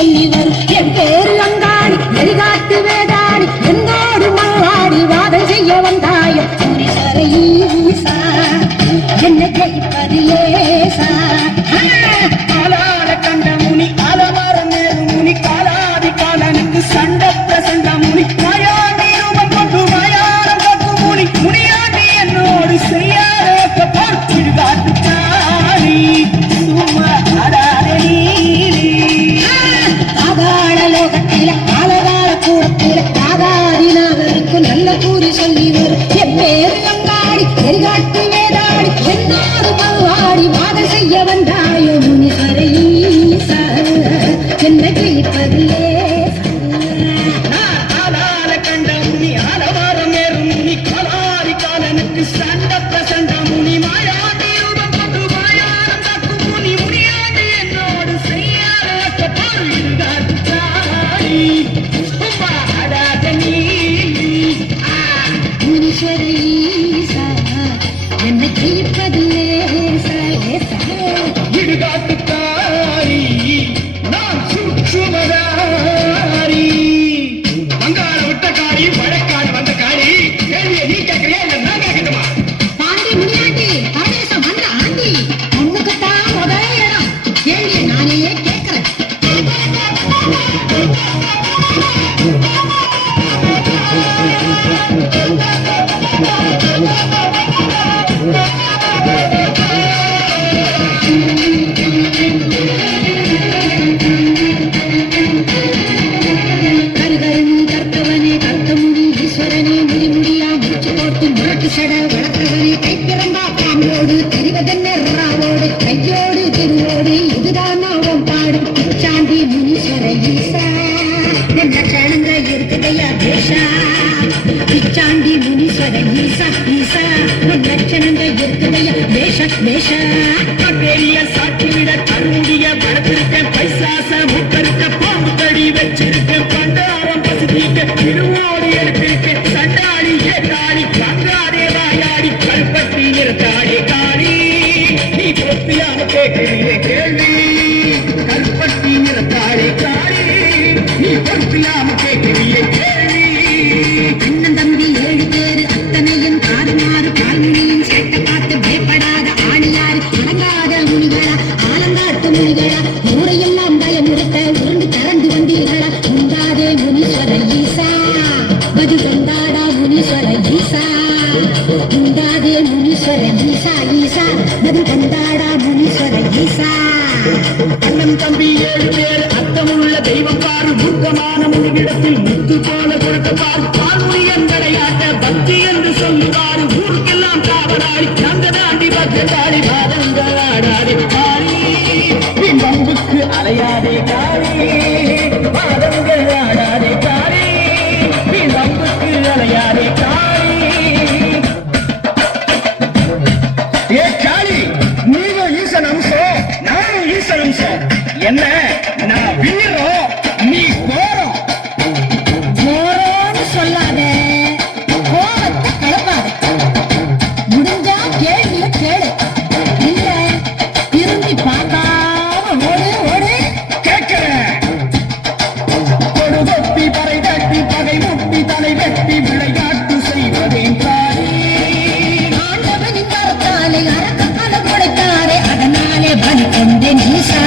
சொல்லி வரும் என் பேரு அங்காடி எரிகாட்டு வேதாடி என்னோடு மல்லாடி வாதை செய்ய வந்தாய புரிசரை ஈசா என்ன ஜெயிப்பது ஏசா காலால கண்ட முனி அலமர மேல் முனி காலாதி காலனுக்கு சண்ட பிரசண்ட முனி மாயாண்டி ரூபம் கொண்டு மாயாரம் கட்டு முனி முனியாண்டி என்னோடு செய்யாத பார்த்திடுகாட்டு தானி சும்மா அடாதே காதாள லோகத்தில காலகால கூடத்தில காதாதினாவருக்கு நல்ல கூறி சொல்லி வரும் என் பேரு அங்காடி எரிகாட்டு வேதாடி என்னோடு மல்லாடி வாதை செய்ய வந்தாயோ முனிவரை ஈசா என்ன ஜெயிப்பது காலால கண்ட முனி அலமர மேல் முனி காலாதி காலனுக்கு சண்ட பிரசண்ட முனி மாயாண்டி ரூபம் கொண்டு மாயாரம் கட்டு முனி முனியாண்டி என்னோடு செய்யாத பார்த்திடுகாட்டு தானி சும்மா அடாதே முனிவரை ஈசா என்ன ஜெயிப்பது லேசா லேசா இடுகாட்டுக்காரி நான் சூட்சுமதாரி வங்காள விட்ட காரி வழக்காடு வந்த காரி கேள்வியை நீ கேட்கறியா இல்ல நான் கேட்கட்டுமா பாண்டி முனியாண்டி பாடேசம் வந்த ஆண்டி உனக்குத்தான் முதல் இடம் கேள்வியை நானே கேட்கிறேன் கருகருணி கர்த்தவனே கர்த்தமுனி ஈஸ்வரனே முடிமுடியா முடிச்சு போட்டு முரட்டு சட வளர்த்தவனே கைப்பிறந்தா பாம்போடு தெரிவதென்ன ராவோடு கையோடு திருவோடு இதுதான் அவன் பாடும் சாண்டி முனீஸ்வர ஈசா என்ன கணங்க இருக்குதையா தேசா பிச்சாண்டி முனீஸ்வர ஈசா ஈசா உன் லட்சணங்க இருக்குதையா தேச தேச பெரிய சாட்சி விட தன்னுடைய படத்திருக்கேன் பைசாச முத்தருக்க பாம்பு கடி வச்சிருக்கேன் பண்டாரம் பசுதிக்க திருவோடு எடுத்திருக்கேன் சண்டாடி ஏட்டாடி கங்காதே வாயாடி கல்பட்டி நிறுத்தாடி காடி நீ பொப்பியான கேட்கிறீரே கேள்வி கல்பட்டி நிறுத்தாடி காடி நீ பொப்பியாம கேட்கிறீரே கேள்வி அண்ணன் தம்பி 7 பேரு அத்தனையும் காதுமாறு பால்முனியும் சேட்ட பார்த்து பயப்படாத ஆணியாரு அடங்காத முனிகளா ஆலங்காட்டு முனிகளா ஊரையெல்லாம் பயமுறுத்த உருண்டு திரண்டு வந்தீர்களா உண்டாதே முனீஸ்வர ஈசா பது கொண்டாடா முனீஸ்வர ஈசா உண்டாதே முனீஸ்வர ஈசா ஈசா பது கொண்டாடா முனீஸ்வர ஈசா அண்ணன் தம்பி 7 பேர் அர்த்தமுள்ள தெய்வம் பாரு மூர்க்கமான முனிகிடத்தில் முத்து போல கொடுக்க பாரு பால்முனியன் விளையாட்ட பக்தி என்று சொல்லுவாரு ஊருக்கெல்லாம் காவலாளி அந்த தாண்டி பக்கத்தாடி பாதங்கள் ஆடாடி காரி பிம்பம்புக்கு அலையாதே காரி பாதங்கள் ஆடாதே காரி பிம்பம்புக்கு அலையாதே காரி ஏ காளி நீங்க ஈசன் அம்சம் நானும் ஈசன் அம்சம் என்ன நான் வீரம் நீ போறோம் போறோன்னு சொல்லாத கோபத்தை கலப்பாத முடிஞ்சா கேள்விய கேளு இல்ல திரும்பி பார்க்காம ஓடு ஓடு கேட்கிறேன் கொடுகொட்டி பறை தட்டி பகை முட்டி தலை வெட்டி விளையாட்டு செய்வதேன் தாரி ஆண்டவனின் கரத்தாலே அரக்க பல கொடைத்தாரே அதனாலே பலி கொண்டேன் ஈசா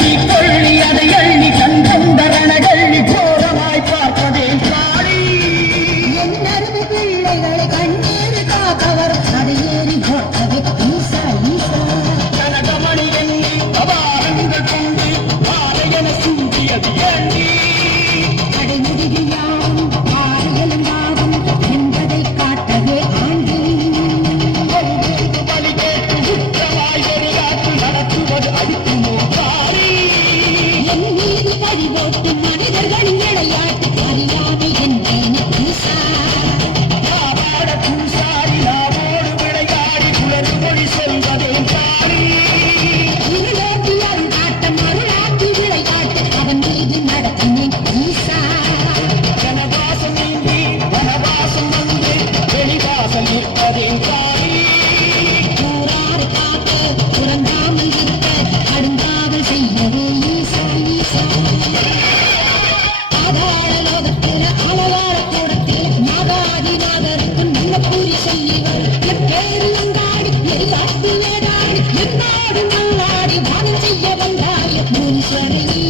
நீ கொள்ளி அதை எள்ளி கண்கொண்டரண கள்ளி கோரமாய் பார்ப்பதேன் தாரி என்னருது பிள்ளைகளை கண்ணீர் காக்கவர் அதை ஏறி போட்டவே ஈசா ஈசா கனகமணி எண்ணி அபாரங்கள் கொண்டு பாலையன சூடியது ஏண்டி கடைமுடிகள் யாவும் ஆறுகளும் யாவும் என்பதை காட்டவே ஆண்டி பலி கேட்டு குற்றமாய் ஒரு காத்து நடத்துவது அடிக்குமோ தாரி என் மீது பழி போட்டு மனிதர்களின் விளையாட்டு அறியாமை என்பேன் ஈசா பாவாட பூசாரி நாவோடு விளையாடி குளறு மொழி சொல்வதேன் தாரி இருளாக்கி அருளாட்டம் அருளாக்கி விளையாட்டு அவன் மீது நடத்தினேன் ஈசா கனவாசம் நீங்கி வனவாசம் வந்து வெளிவாசல் நிற்பதேன் தாரி கூறாறு காக்க புறங்காமல் இருக்க கடுங்காவல் செய்யவே ஈசா ஈசா ஈஸ்வரனே